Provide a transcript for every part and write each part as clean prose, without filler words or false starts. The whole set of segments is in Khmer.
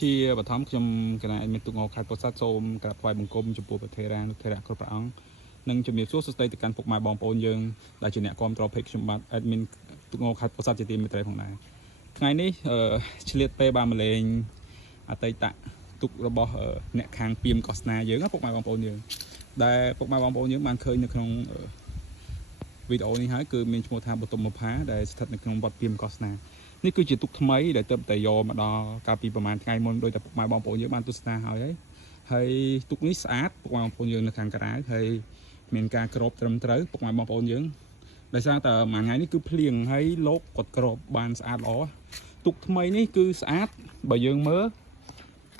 ជាបឋមខ្ញុំកណាមានទុកងខេត្តពោធិ៍សាត់សូមក្រាបថ្វាយបង្គំចំពោះព្រះថេរានុថេរៈគ្រប់ព្រះអង្គនិងជំរាបសួរសួស្តីទៅកាន់ពុកម៉ែបងប្អូនយើងដែលជាអ្នកគ្រប់គ្រងពេកខ្ញុំបាទ admin ទុកងខេត្តពោធិ៍សាត់ជាទីមេត្រីផងដែរថ្ងៃនេះឆ្លៀតពេលបានមកលេងអតីតទុករបស់អ្នកខាងពីមកោសនាយើងពុកម៉ែបងប្អូនយើងដែលពុកម៉ែបងប្អូនយើងបានឃើញនៅក្នុងវីដេអូនេះហើយគឺមានឈ្មោះថាបតុមមុផាដែលស្ថិតនៅក្នុងវត្តពីមកោសនានេះគឺជាទុកថ្មីដែលទើបតែយកមកដល់កាលពីប្រហែលថ្ងៃមុនដោយតែពុកម៉ែបងប្អូនយើងបានទស្សនាហើយទុកនេះស្អាតពុកម៉ែបងប្អូនយើងនៅខាងក្រៅហើយមានការក្របត្រឹមត្រូវពុកម៉ែបងប្អូនយើងដោយសារតែមួយថ្ងៃនេះគឺភ្លៀងហើយលោកគាត់ក្របបានស្អាតល្អទុកថ្មីនេះគឺស្អាតបើយើងមើល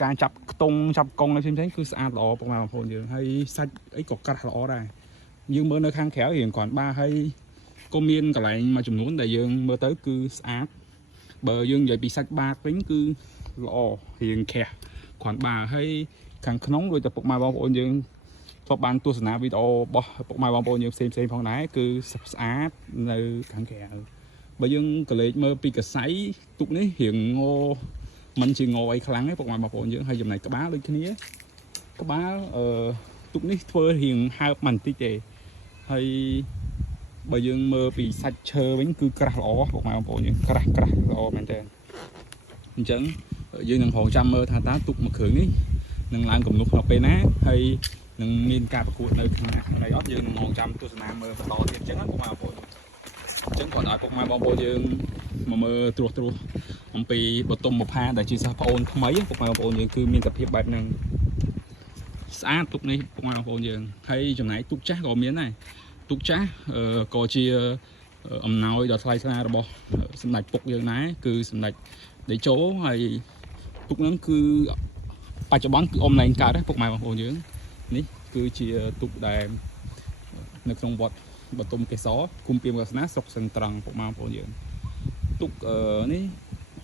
ការចាប់ខ្ទង់ចាប់កង់ផ្សេងៗគឺស្អាតល្អពុកម៉ែបងប្អូនយើងហើយសាច់អីក៏ក្រាស់ល្អដែរយើងមើលនៅខាងក្រៅរៀងគ្រាន់បើហើយក៏មានកន្លែងមួយចំនួនដែលយើងមើលទៅគឺស្អាតបើយើងនិយាយពីសាច់បាតវិញគឺល្អរៀងខាស់គ្រាន់បើហើយខាងក្នុងដូចតែពុកម៉ែបងប្អូនយើងធ្លាប់បានទស្សនាវីដេអូរបស់ពុកម៉ែបងប្អូនយើងផ្សេងផងដែរគឺស្អាតនៅខាងក្រៅបើយើងក៏លេចមើលពីកសៃទុកនេះរៀងងមិនជាងអីខ្លាំងទេពុកម៉ែបងប្អូនយើងហើយចំណែកក្បាលដូចគ្នាក្បាលទុកនេះធ្វើរៀងហើបបន្តិចទេហើយបើយើងមើលពីសាច់ឈើវិញគឺក្រាស់ល្អពុកម៉ែបងប្អូនយើងក្រាស់ល្អមែនតើអញ្ចឹងយើងនឹងរងចាំមើលថាតើទុកមួយគ្រឿងនេះនឹងឡើងគំនុះក្នុងពេលណាហើយនឹងមានការប្រកួតនៅក្នុងថ្ងៃអត់យើងនឹងរងចាំទស្សនាមើលបន្តទៀតអញ្ចឹងពុកម៉ែបងប្អូនអញ្ចឹងគាត់ឲ្យពុកម៉ែបងប្អូនយើងមកមើលត្រួសអំពីបតុមមុផាដែលជាសិស្សប្អូនថ្មីពុកម៉ែបងប្អូនយើងគឺមានសភាពបែបហ្នឹងស្អាតទុកនេះពុកម៉ែបងប្អូនយើងហើយចំណែកទុកចាស់ក៏មានដែរទុកចាស់ក៏ជាអំណោយដ៏ថ្លៃថ្លារបស់សម្ដេចពុកយើងដែរគឺសម្ដេចតេជោហើយទុកហ្នឹងគឺបច្ចុប្បន្នគឺអមឡើងកើតដែរពុកម៉ែបងប្អូនយើងនេះគឺជាទុកដែលនៅក្នុងវត្តបតុមកេសរគុំពីមកោសនាស្រុកសិនត្រង់ពុកម៉ែបងប្អូនយើងទុកនេះ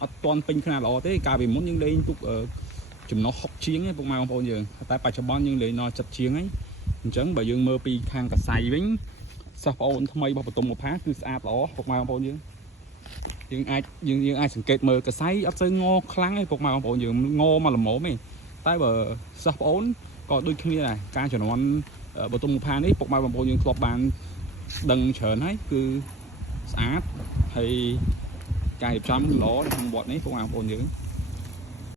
អត់ទាន់ពេញខ្នាតល្អទេកាលពីមុនយើងលេងទុកចំណុះ60ជាងឯងពុកម៉ែបងប្អូនយើងតែបច្ចុប្បន្នយើងលេងដល់70ជាងហើយអញ្ចឹងបើយើងមើលពីខាងកសៃវិញសិស្សប្អូនថ្មីរបស់បតុមមុផាគឺស្អាតល្អពុកម៉ែបងប្អូនយើងអាចសង្កេតមើលកសៃអត់សូវងខ្លាំងទេពុកម៉ែបងប្អូនយើងងមកល្មមទេតែបើសិស្សប្អូនក៏ដូចគ្នាដែរការជំនាន់បតុមមុផានេះពុកម៉ែបងប្អូនយើងធ្លាប់បានដឹងច្រើនហើយគឺស្អាតហើយការរៀបចំល្អនៅក្នុងវត្តនេះពុកម៉ែបងប្អូនយើង